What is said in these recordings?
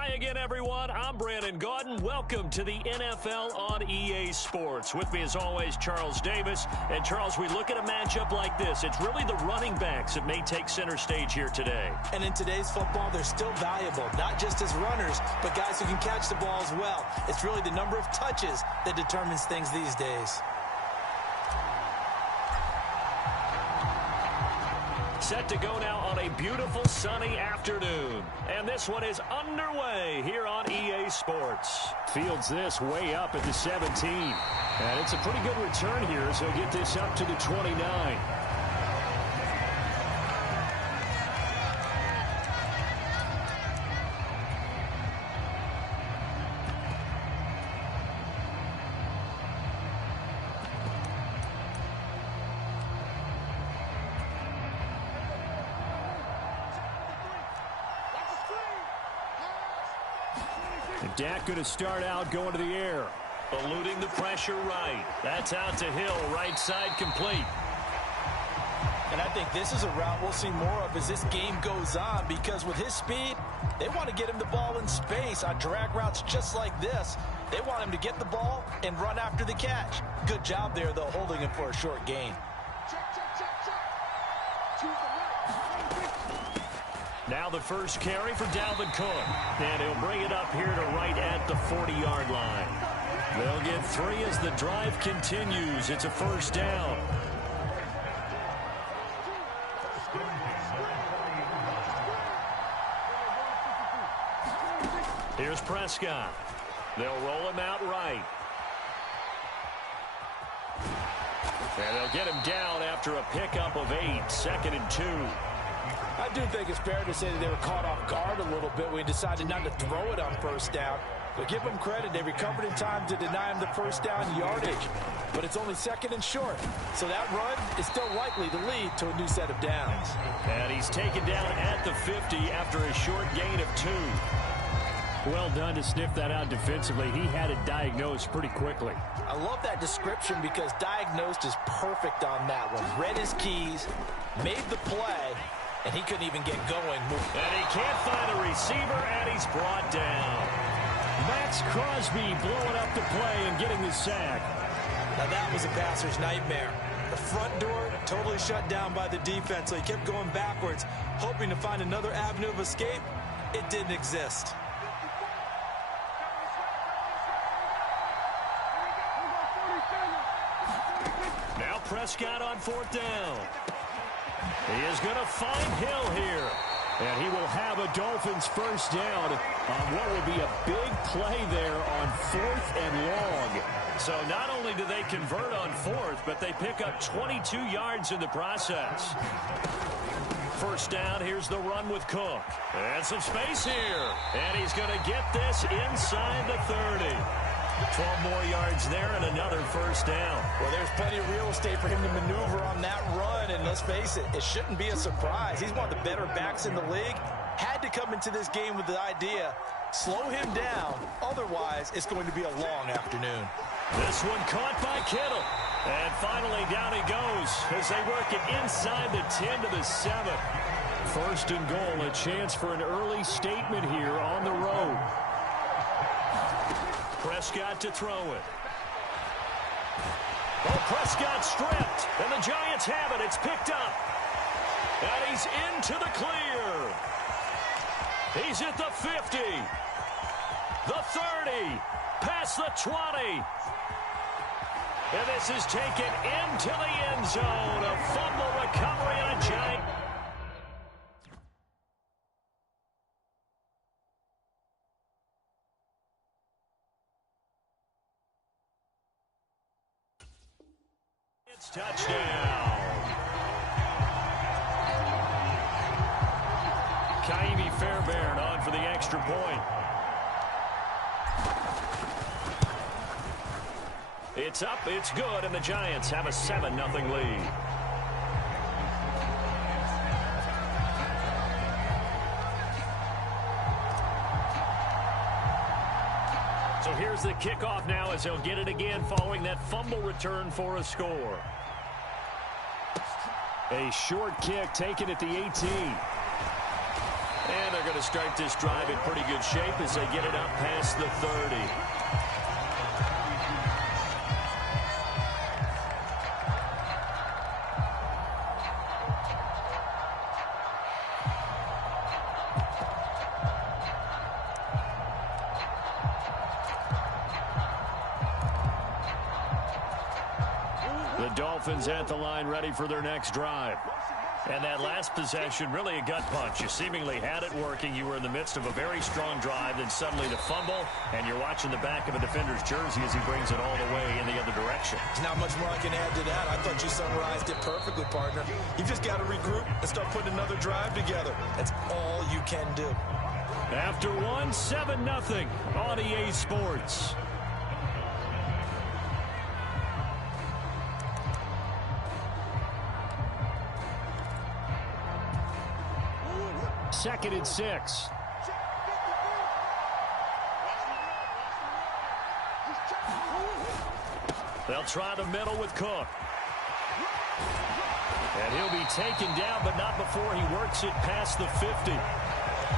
Hi again, everyone. I'm Brandon Gaudin. Welcome to the NFL on EA Sports. With me, as always, Charles Davis. And, Charles, we look at a matchup like this. It's really the running backs that may take center stage here today. And in today's football, they're still valuable, not just as runners, but guys who can catch the ball as well. It's really the number of touches that determines things these days. Set to go now on a beautiful sunny afternoon. And this one is underway here on EA Sports. Fields this way up at the 17. And it's a pretty good return here as he'll get this up to the 29. Dak going to start out going to the air. Eluding the pressure right. That's out to Hill, right side complete. And I think this is a route we'll see more of as this game goes on, because with his speed, they want to get him the ball in space on drag routes just like this. They want him to get the ball and run after the catch. Good job there, though, holding him for a short gain. Now the first carry for Dalvin Cook. And he'll bring it up here to right at the 40-yard line. They'll get 3 as the drive continues. It's a first down. Here's Prescott. They'll roll him out right. And they'll get him down after a pickup of 8, 2nd and 2. I do think it's fair to say that they were caught off guard a little bit when we decided not to throw it on first down. But give them credit. They recovered in time to deny him the first down yardage. But it's only 2nd and short. So that run is still likely to lead to a new set of downs. And he's taken down at the 50 after a short gain of 2. Well done to sniff that out defensively. He had it diagnosed pretty quickly. I love that description because diagnosed is perfect on that one. Read his keys, made the play, and he couldn't even get going. And he can't find a receiver, and he's brought down. Max Crosby blowing up the play and getting the sack. Now that was a passer's nightmare. The front door totally shut down by the defense, so he kept going backwards, hoping to find another avenue of escape. It didn't exist. Now Prescott on 4th down. He is going to find Hill here. And he will have a Dolphins first down on what will be a big play there on 4th and long. So not only do they convert on 4th, but they pick up 22 yards in the process. First down, here's the run with Cook. And some space here. And he's going to get this inside the 30. 12 more yards there and another first down. Well, there's plenty of real estate for him to maneuver on that run, and let's face it, it shouldn't be a surprise. He's one of the better backs in the league. Had to come into this game with the idea, slow him down, otherwise it's going to be a long afternoon. This one caught by Kittle. And finally down he goes as they work it inside the 10 to the 7. First and goal, a chance for an early statement here on the road. Prescott to throw it. Oh, Prescott stripped, and the Giants have it. It's picked up. And he's into the clear. He's at the 50. The 30. Past the 20. And this is taken into the end zone. A fumble recovery and a Giant. Touchdown. Kaimi Fairbairn on for the extra point. It's up, it's good, and the Giants have a 7-0 lead. So here's the kickoff now as they'll get it again following that fumble return for a score. A short kick taken at the 18. And they're going to start this drive in pretty good shape as they get it up past the 30. The Dolphins at the line ready for their next drive. And that last possession, really a gut punch. You seemingly had it working. You were in the midst of a very strong drive, then suddenly the fumble, and you're watching the back of a defender's jersey as he brings it all the way in the other direction. There's not much more I can add to that. I thought you summarized it perfectly, partner. You've just got to regroup and start putting another drive together. That's all you can do. After one, 7-0 on EA Sports. Second and 6. They'll try the middle with Cook. And he'll be taken down, but not before he works it past the 50.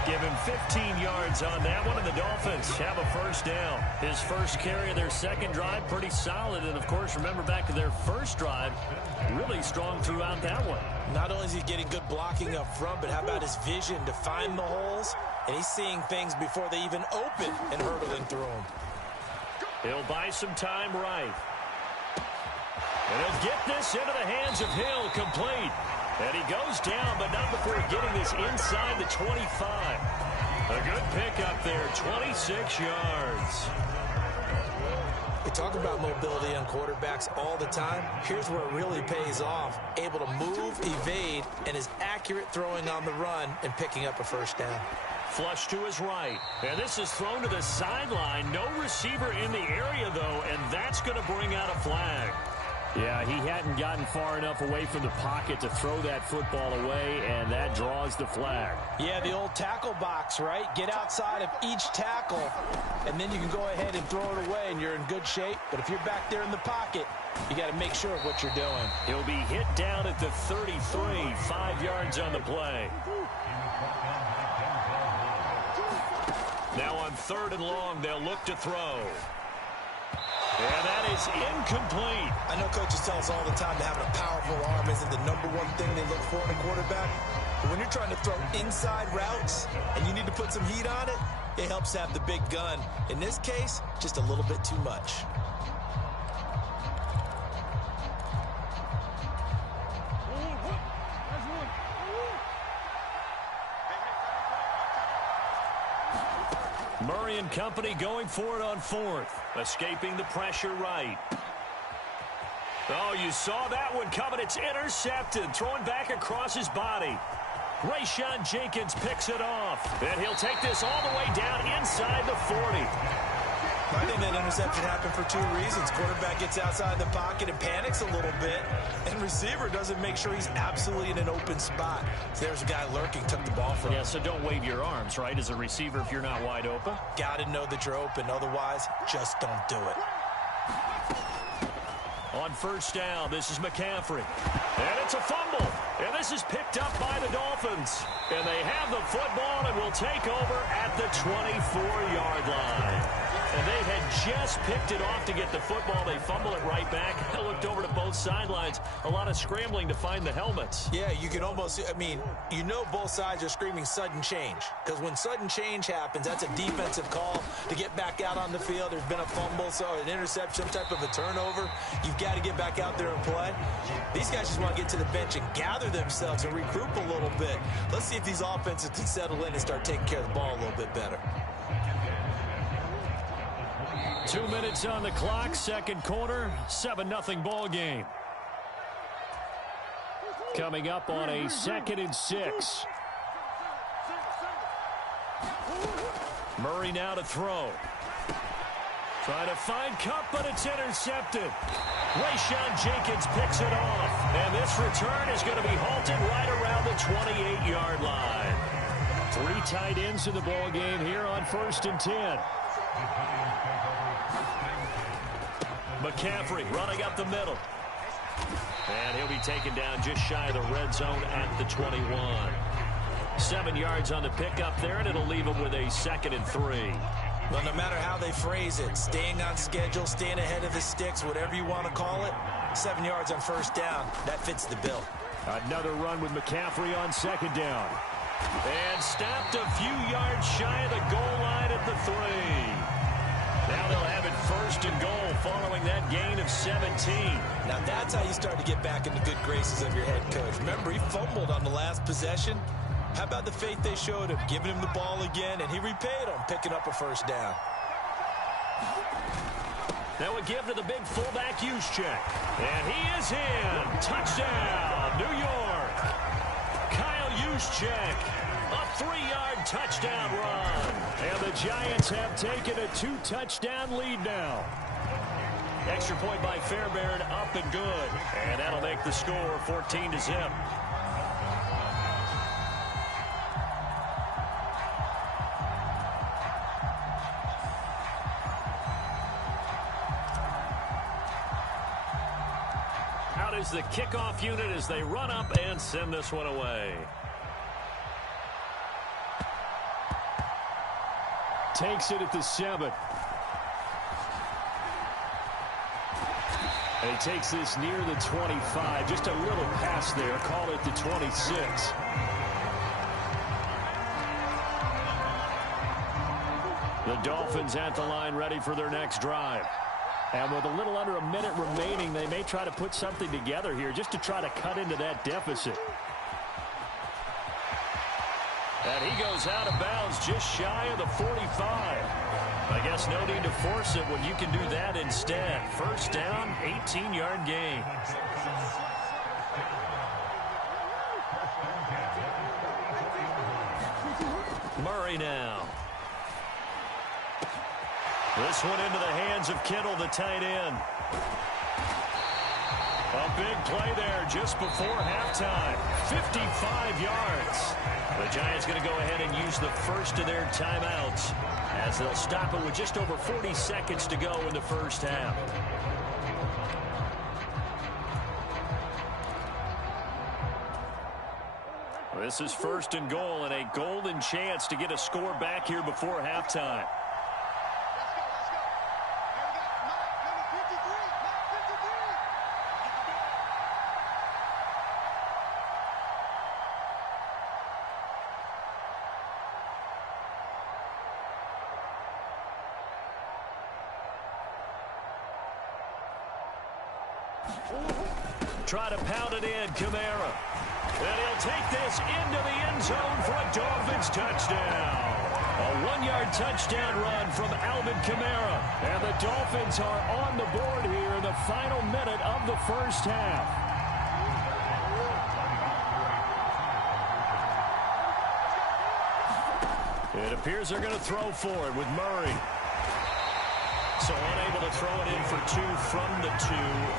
Give him 15 yards on that one, and the Dolphins have a first down. His first carry of their second drive, pretty solid. And, of course, remember back to their first drive, really strong throughout that one. Not only is he getting good blocking up front, but how about his vision to find the holes? And he's seeing things before they even open and hurdling through them. He'll buy some time right. And he'll get this into the hands of Hill, complete. And he goes down, but not before getting this inside the 25. A good pickup there, 26 yards. We talk about mobility on quarterbacks all the time. Here's where it really pays off. Able to move, evade, and is accurate throwing on the run and picking up a first down. Flush to his right. And this is thrown to the sideline. No receiver in the area, though, and that's going to bring out a flag. Yeah, he hadn't gotten far enough away from the pocket to throw that football away, and that draws the flag. Yeah, the old tackle box, right? Get outside of each tackle, and then you can go ahead and throw it away, and you're in good shape. But if you're back there in the pocket, you got to make sure of what you're doing. He'll be hit down at the 33, 5 yards on the play. Now on 3rd and long, they'll look to throw. And that is incomplete. I know coaches tell us all the time that having a powerful arm isn't the #1 thing they look for in a quarterback. But when you're trying to throw inside routes and you need to put some heat on it, it helps have the big gun. In this case, just a little bit too much. Murray and company going for it on 4th. Escaping the pressure right. Oh, you saw that one coming. It's intercepted. Throwing back across his body. Rayshawn Jenkins picks it off. And he'll take this all the way down inside the 40. I think that interception happened for 2 reasons. Quarterback gets outside the pocket and panics a little bit, and receiver doesn't make sure he's absolutely in an open spot. So there's a guy lurking, took the ball from him. Yeah, so don't wave your arms, right, as a receiver if you're not wide open. Got to know that you're open. Otherwise, just don't do it. On 1st down, this is McCaffrey. And it's a fumble. And this is picked up by the Dolphins. And they have the football and will take over at the 24-yard line. And they had just picked it off to get the football. They fumble it right back. I looked over to both sidelines. A lot of scrambling to find the helmets. Yeah, you can almost, I mean, you know both sides are screaming sudden change. Because when sudden change happens, that's a defensive call to get back out on the field. There's been a fumble, so an interception, some type of a turnover. You've got to get back out there and play. These guys just want to get to the bench and gather themselves and regroup a little bit. Let's see if these offenses can settle in and start taking care of the ball a little bit better. 2 minutes on the clock, second quarter, 7-0 ball game. Coming up on a 2nd and 6. Murray now to throw. Trying to find Cup, but it's intercepted. Rayshawn Jenkins picks it off. And this return is going to be halted right around the 28-yard line. 3 tight ends in the ball game here on 1st and 10. McCaffrey running up the middle. And he'll be taken down just shy of the red zone at the 21. 7 yards on the pickup there, and it'll leave them with a 2nd and 3. Well, no matter how they phrase it, staying on schedule, staying ahead of the sticks, whatever you want to call it, 7 yards on first down, that fits the bill. Another run with McCaffrey on 2nd down. And stopped a few yards shy of the goal line at the 3. Now they'll have it 1st and goal following that gain of 17. Now that's how you start to get back in the good graces of your head coach. Remember, he fumbled on the last possession. How about the faith they showed him, giving him the ball again, and he repaid them, picking up a 1st down. Now a give to the big fullback Juszczyk. And he is in. Touchdown, New York. Kyle Juszczyk, a 3-yard touchdown run. And the Giants have taken a 2-touchdown lead now. Extra point by Fairbairn, up and good. And that'll make the score 14-0. Out is the kickoff unit as they run up and send this one away. Takes it at the 7. And he takes this near the 25. Just a little pass there. Call it the 26. The Dolphins at the line ready for their next drive. And with a little under a minute remaining, they may try to put something together here just to try to cut into that deficit. And he goes out of bounds just shy of the 45. I guess no need to force it when you can do that instead. 1st down, 18-yard gain. Murray now. This one into the hands of Kittle, the tight end. A big play there just before halftime. 55 yards. The Giants going to go ahead and use the first of their timeouts as they'll stop it with just over 40 seconds to go in the first half. This is 1st and goal and a golden chance to get a score back here before halftime. Try to pound it in, Kamara. And he'll take this into the end zone for a Dolphins touchdown. A 1-yard touchdown run from Alvin Kamara. And the Dolphins are on the board here in the final minute of the first half. It appears they're going to throw for it with Murray. So unable to throw it in for 2 from the 2.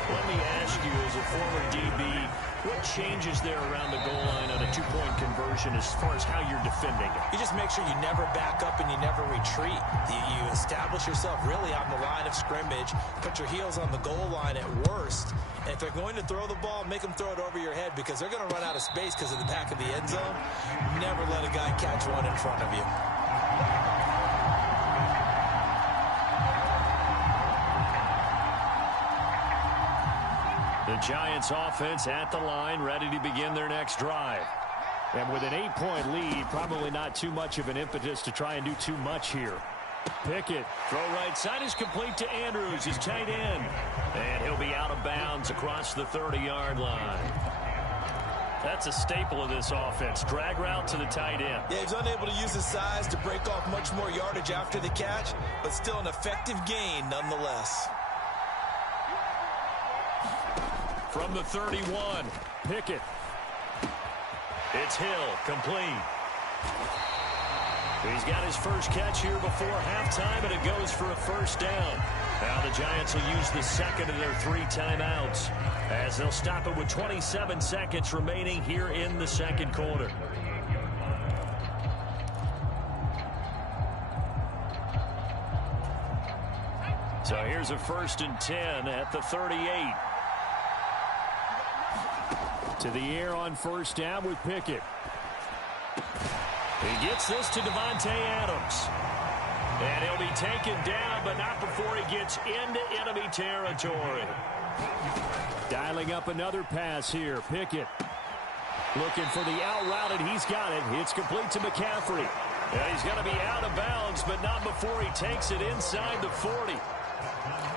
Let me ask you, as a former DB, what changes there around the goal line on a 2-point conversion as far as how you're defending it? You just make sure you never back up and you never retreat. You establish yourself really on the line of scrimmage, put your heels on the goal line at worst. And if they're going to throw the ball, make them throw it over your head because they're going to run out of space because of the back of the end zone. Never let a guy catch one in front of you. The Giants offense at the line, ready to begin their next drive. And with an 8-point lead, probably not too much of an impetus to try and do too much here. Pickett, throw right side is complete to Andrews, his tight end. And he'll be out of bounds across the 30-yard line. That's a staple of this offense. Drag route to the tight end. Yeah, he's unable to use his size to break off much more yardage after the catch, but still an effective gain nonetheless. From the 31, Pickett. It's Hill, complete. He's got his first catch here before halftime, and it goes for a 1st down. Now the Giants will use the 2nd of their 3 timeouts as they'll stop it with 27 seconds remaining here in the 2nd quarter. So here's a 1st and 10 at the 38. To the air on 1st down with Pickett. He gets this to Devontae Adams. And he'll be taken down, but not before he gets into enemy territory. Dialing up another pass here. Pickett looking for the out route, and he's got it. It's complete to McCaffrey. And he's going to be out of bounds, but not before he takes it inside the 40.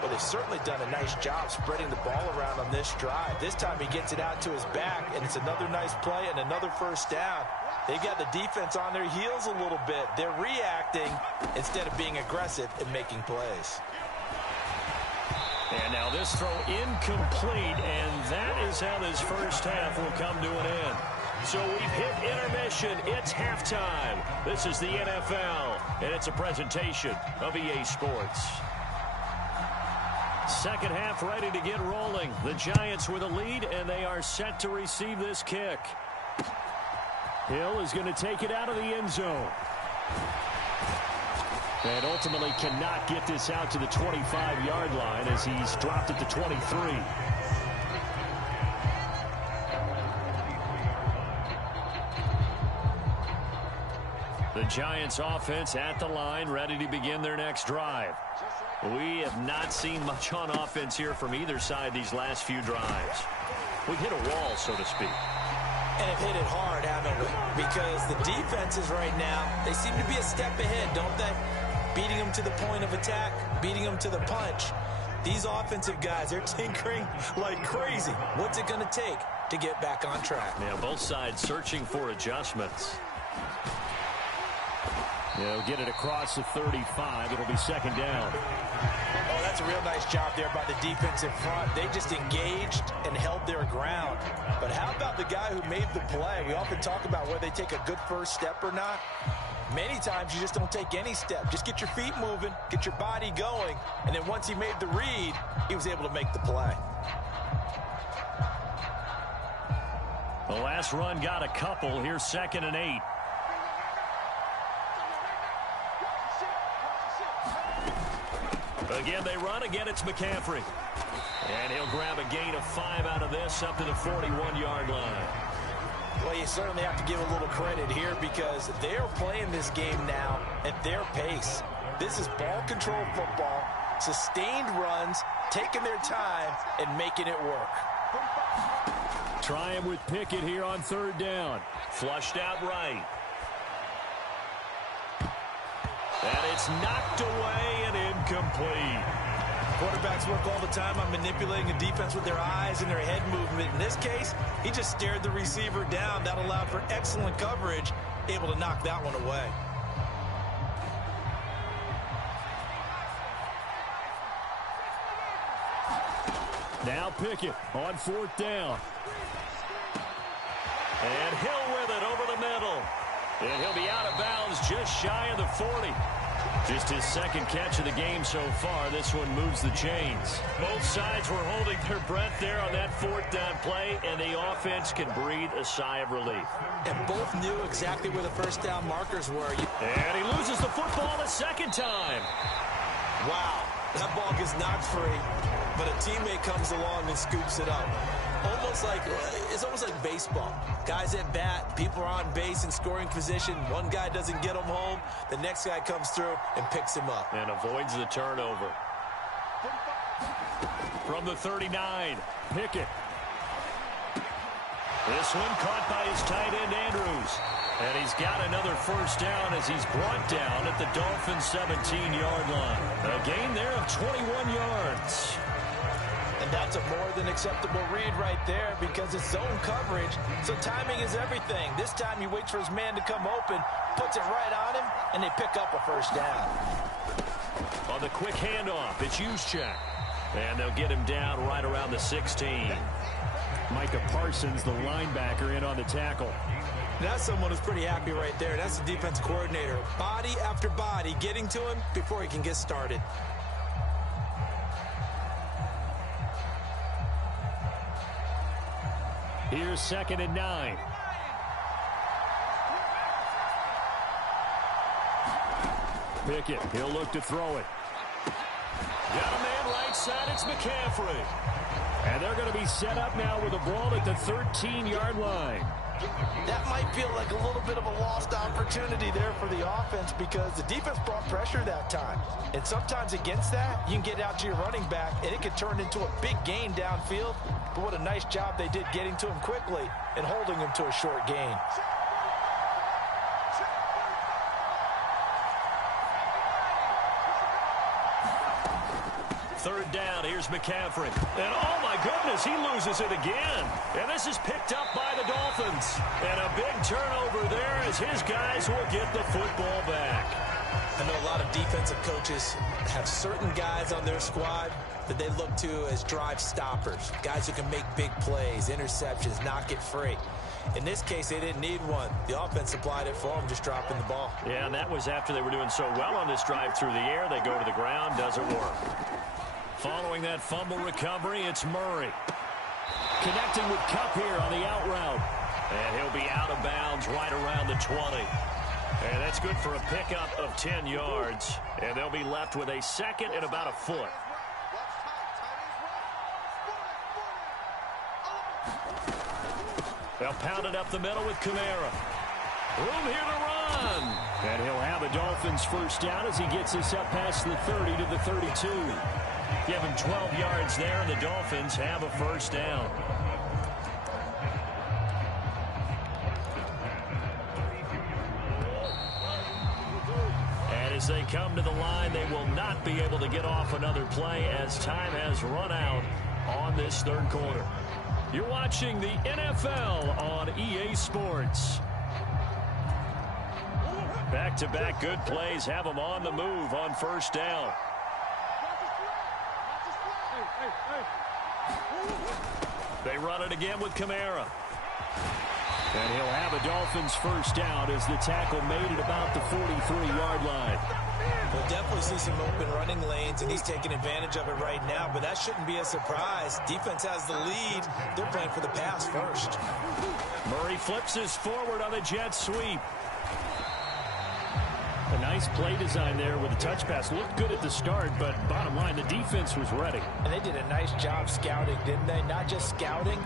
Well, they've certainly done a nice job spreading the ball around on this drive. This time he gets it out to his back, and it's another nice play and another first down. They've got the defense on their heels a little bit. They're reacting instead of being aggressive and making plays. And now this throw incomplete, and that is how this first half will come to an end. So we've hit intermission. It's halftime. This is the NFL, and it's a presentation of EA Sports. Second half ready to get rolling. The Giants with a lead, and they are set to receive this kick. Hill is going to take it out of the end zone. And ultimately cannot get this out to the 25-yard line as he's dropped it to 23. The Giants offense at the line, ready to begin their next drive. We have not seen much on offense here from either side these last few drives. We've hit a wall, so to speak. And have hit it hard, haven't we? Because the defenses right now, they seem to be a step ahead, don't they? Beating them to the point of attack, beating them to the punch. These offensive guys, they're tinkering like crazy. What's it going to take to get back on track? Yeah, both sides searching for adjustments. They'll get it across the 35. It'll be second down. Oh, that's a real nice job there by the defense in front. They just engaged and held their ground. But how about the guy who made the play? We often talk about whether they take a good first step or not. Many times you just don't take any step. Just get your feet moving, get your body going, and then once he made the read, he was able to make the play. The last run got a couple. Here's 2nd and 8. Again, they run. Again, it's McCaffrey. And he'll grab a gain of 5 out of this up to the 41-yard line. Well, you certainly have to give a little credit here because they're playing this game now at their pace. This is ball control football, sustained runs, taking their time, and making it work. Trying with Pickett here on 3rd down. Flushed out right. And it's knocked away and incomplete. Quarterbacks work all the time on manipulating a defense with their eyes and their head movement. In this case, he just stared the receiver down. That allowed for excellent coverage, able to knock that one away. Now Pickett on 4th down. And Hill with it over the middle. And he'll be out of bounds just shy of the 40. Just his 2nd catch of the game so far. This one moves the chains. Both sides were holding their breath there on that 4th down play, and the offense can breathe a sigh of relief. And both knew exactly where the first down markers were. And he loses the football a 2nd time. Wow, that ball gets knocked free, but a teammate comes along and scoops it up. It's almost like baseball. Guys at bat, people are on base in scoring position. One guy doesn't get him home. The next guy comes through and picks him up. And avoids the turnover. From the 39, Pickett. This one caught by his tight end, Andrews. And he's got another first down as he's brought down at the Dolphins' 17-yard line. A gain there of 21 yards. And that's a more than acceptable read right there because it's zone coverage, so timing is everything. This time he waits for his man to come open, puts it right on him, and they pick up a first down. On the quick handoff, it's Juszczyk. And they'll get him down right around the 16. Micah Parsons, the linebacker, in on the tackle. That's someone who's pretty happy right there. That's the defense coordinator. Body after body getting to him before he can get started. Here's 2nd and 9. Pickett, he'll look to throw it. Got a man right side, it's McCaffrey. And they're going to be set up now with the ball at the 13-yard line. That might feel like a little bit of a lost opportunity there for the offense because the defense brought pressure that time. And sometimes against that, you can get out to your running back, and it could turn into a big gain downfield. But what a nice job they did getting to him quickly and holding him to a short gain. Third down, here's McCaffrey. And oh my goodness, he loses it again. And this is picked up by the Dolphins. And a big turnover there as his guys will get the football back. I know a lot of defensive coaches have certain guys on their squad that they look to as drive stoppers. Guys who can make big plays, interceptions, knock it free. In this case, they didn't need one. The offense supplied it for them, just dropping the ball. Yeah, and that was after they were doing so well on this drive through the air. They go to the ground, doesn't work. Following that fumble recovery, it's Murray. Connecting with Kupp here on the out route. And he'll be out of bounds right around the 20. And that's good for a pickup of 10 yards. And they'll be left with a second and about a foot. They'll pound it up the middle with Kamara. Room here to run. And he'll have a Dolphins first down as he gets this up past the 30 to the 32. Give him 12 yards there, and the Dolphins have a first down. And as they come to the line, they will not be able to get off another play as time has run out on this third quarter. You're watching the NFL on EA Sports. Back-to-back good plays have them on the move on first down. They run it again with Kamara. And he'll have a Dolphins first down as the tackle made it about the 43-yard line. We'll definitely see some open running lanes, and he's taking advantage of it right now, but that shouldn't be a surprise. Defense has the lead. They're playing for the pass first. Murray flips his forward on a jet sweep. A nice play design there with a touch pass. Looked good at the start, but bottom line, the defense was ready. And they did a nice job scouting, didn't they? Not just scouting,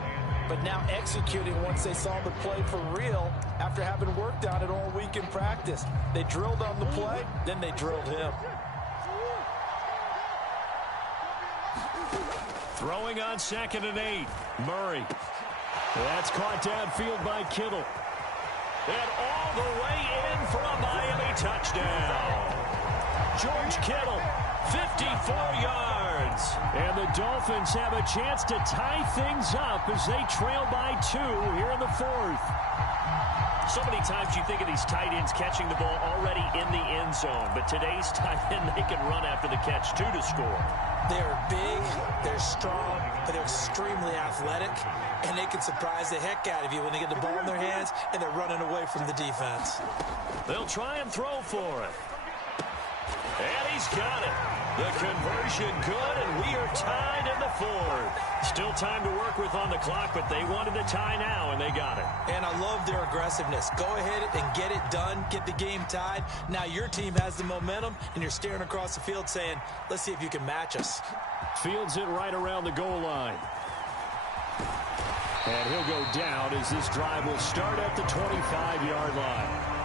but now executing once they saw the play for real after having worked on it all week in practice. They drilled on the play, then they drilled him. Throwing on 2nd and 8. Murray. That's caught downfield by Kittle. And all the way in for a Miami touchdown. George Kittle, 54 yards. And the Dolphins have a chance to tie things up as they trail by 2 here in the fourth. So many times you think of these tight ends catching the ball already in the end zone. But today's tight end, they can run after the catch, too, to score. They're big, they're strong, but they're extremely athletic, and they can surprise the heck out of you when they get the ball in their hands and they're running away from the defense. They'll try and throw for it. And he's got it. The conversion good, and we are tied in the fourth. Still time to work with on the clock, but they wanted the tie now, and they got it. And I love their aggressiveness. Go ahead and get it done, get the game tied. Now your team has the momentum, and you're staring across the field saying, let's see if you can match us. Fields it right around the goal line. And he'll go down as this drive will start at the 25-yard line.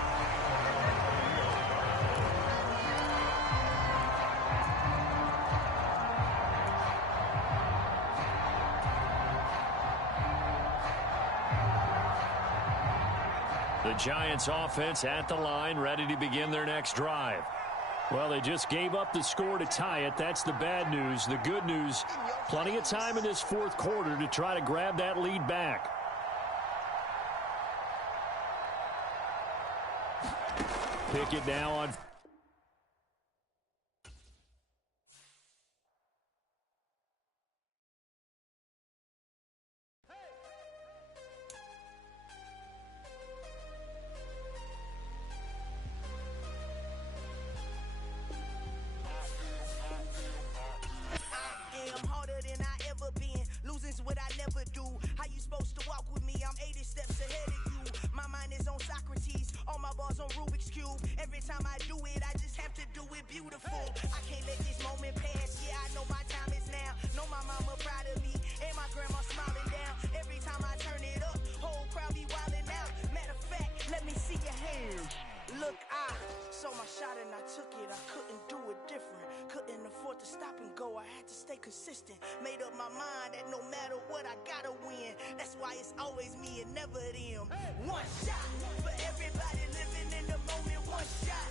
The Giants offense at the line, ready to begin their next drive. Well, they just gave up the score to tie it. That's the bad news. The good news, plenty of time in this fourth quarter to try to grab that lead back. Pick it now on... Every time I turn it up, whole crowd be wildin' now. consistent. Made up my mind that no matter what, I gotta win. That's why it's always me and never them. One shot for everybody living in the moment. One shot.